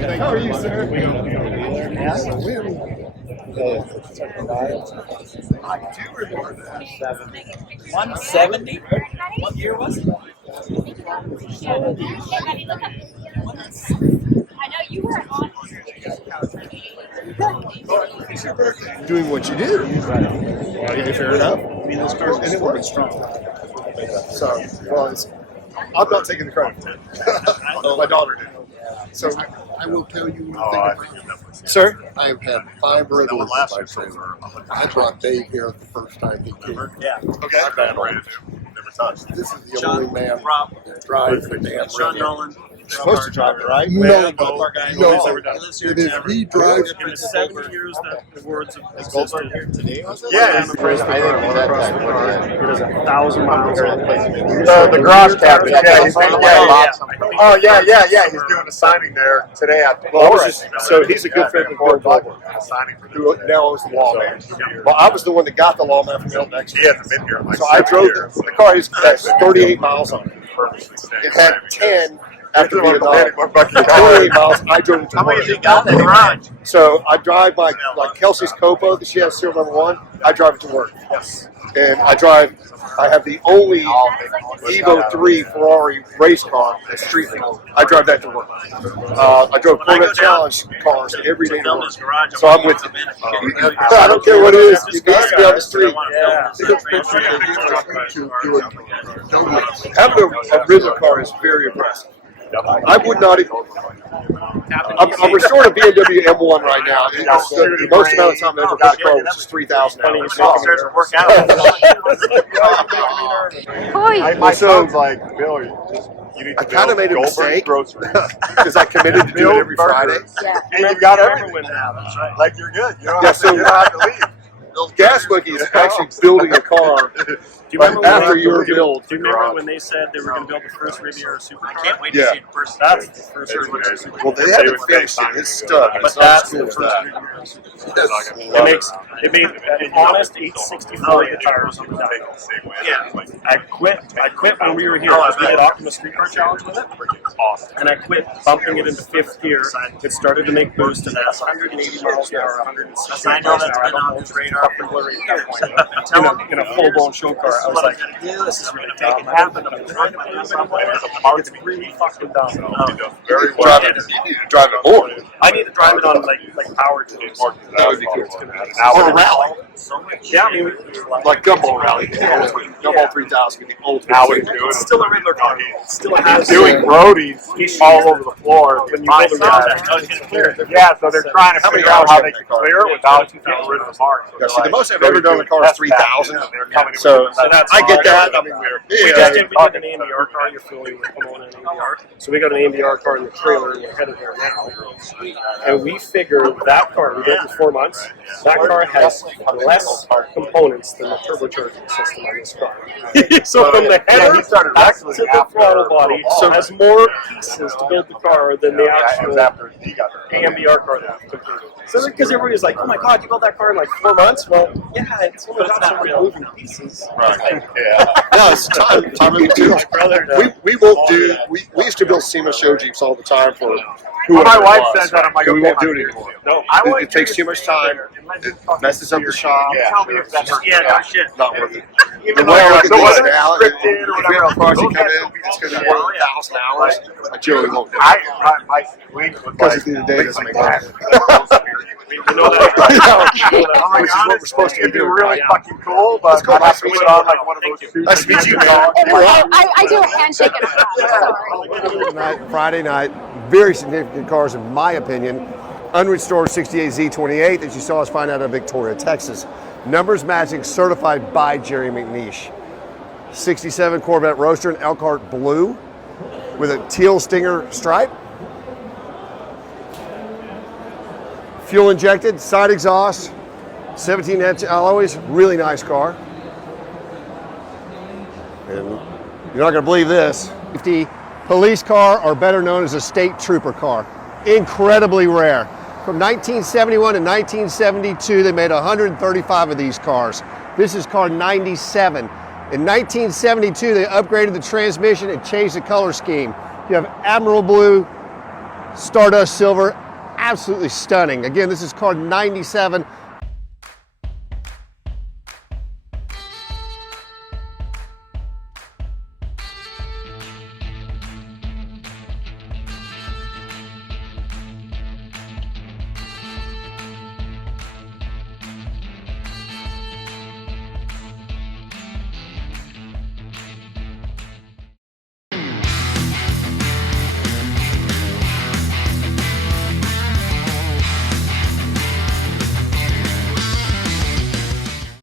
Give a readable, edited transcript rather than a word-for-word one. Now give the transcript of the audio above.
How are you, sir? I do remember that. 170? What year was it? I know you were on. Doing what you do. Fair enough. I mean, those cars And it were works. strong. So, well, I'm not taking the credit. My daughter did. So, I will tell you one thing. sir? I have had 5 Red Horses in my trailer. I brought Dave here the first time he came. Yeah. Okay. I've been brand new. Never touched. This is the John, only man Rob, that drives the damn Sean Red. Nolan. Supposed to drive it, right? No, Goldberg guy. no. He's ever done. He lives here It is in he drives. In the 7 years that the words have existed. Yeah, it's He does 1,000 miles on the garage cabinet. Yeah, he's Oh yeah. He's doing a signing there today at the So he's a good friend of Bill Goldberg, signing for who now owns the lawman. Well, I was the one that got the lawman from Milton Exeter. He hasn't been here in like So I 7 drove years. the car. Has 38 miles on it. Perfectly safe. It had 10 after It's Vietnam. one bucket car. 28 miles. I drove it to How many work. has he got in the garage? So I drive like Kelsey's Copo that she has serial number 1. I drive it to work. Yes. And I have the only Evo 3 Ferrari race car that's street legal. I drive that to work. I drove Corvette Challenge cars every day to work. So I'm with you. I don't care what it is. You got to be on the street. Having a Riddler car is very impressive. I would not even. I'm restoring a BMW M1 right now. It's the most amount of time I ever put a car, which is 3,000 hours. My son's like, Bill, you need to I kind of made a Goldberg's mistake groceries. because I committed to do it every Friday. And you've got everything now. Like you're good. You don't, Yeah, so- you don't have to leave. Gas Monkey is actually building a car after your build. Do you remember when they said they were going to build the first Riviera supercar? I can't wait to Yeah. see it first. That's the first Riviera supercar. Well, they haven't finished it. It's stuck. But It's that's not the as first cool as Riviera supercar. that. It made an honest 864 guitars on the dial. Yeah. I quit when we were here. We did Optimus Streetcar Challenge with it. And I quit bumping it into 5th gear. It started to make boost, and that's 180 miles an hour, 160 I know miles an that's hour. I been don't on know, his just radar. fucking blurry at that point. In a full-blown show car, I was like, This is going to make it happen. I'm trying to make it somewhere. it's really fucking dumb. Very well. Drive it. You need to drive it more. I need to drive it on like power tools. That would be cool. Or Or a rally. Yeah, I mean, Like Gumball Rally. Gumball 3000 would be ultimate. Now what he's doing it's still a Riddler car. It's still a house. doing roadies all over the floor. When you My build a side. garage, it's gonna clear it. Yeah, so they're trying to How many figure out hours how have they you can got? clear it without getting rid of the mark. So Yeah, see, the they're most I've like, ever done in a car is 3,000. So I get that. I mean, We did yeah. an AMBR car. You're filming with Pomona and AMBR. So we got an AMBR car in the trailer, and we're headed there now. And we figured that car, we did it for 4 months, that car has less components than the turbocharging system on this car. So from the header he started back to wrestling the after throttle body, so has more pieces to build the car than the actual after he got there. AMBR car that we took. So because everybody's like, oh my god, you built that car in like 4 months? Well, yeah, it's only got some moving pieces. Right. Yeah. No, it's time of too. We won't do. We used to build SEMA show Jeeps all the time for whoever My it wife was. says that. I'm like, And we okay, won't do it I'm anymore. No, I want It takes too much time. It messes up the shop. Yeah. Tell me if that's Yeah, no shit. Not worth it. Even The though way I look so at this whether now, it's if scripted or we whatever have cars that else, come in, it's going to be 1,000 hours. I generally won't do it. my swing was Because like, at the end of the day, it doesn't make sense. you know that. I'm like, Which is what we're honestly, supposed to be it'd be doing. really fucking cool, but go. I'd have to put on like one of those suits. Nice to meet you, man. I do a handshake and a Tonight, Friday night, very significant cars in my opinion. Unrestored 68 Z28 that you saw us find out of Victoria, Texas. Numbers matching, certified by Jerry McNeish. 67 Corvette Roadster in Elkhart blue with a teal Stinger stripe. Fuel injected, side exhaust, 17-inch alloys, really nice car. And you're not gonna believe this. The police car, or better known as a state trooper car. Incredibly rare. From 1971 to 1972, they made 135 of these cars. This is car 97. In 1972, they upgraded the transmission and changed the color scheme. You have Admiral Blue, Stardust silver, absolutely stunning. Again, this is car 97.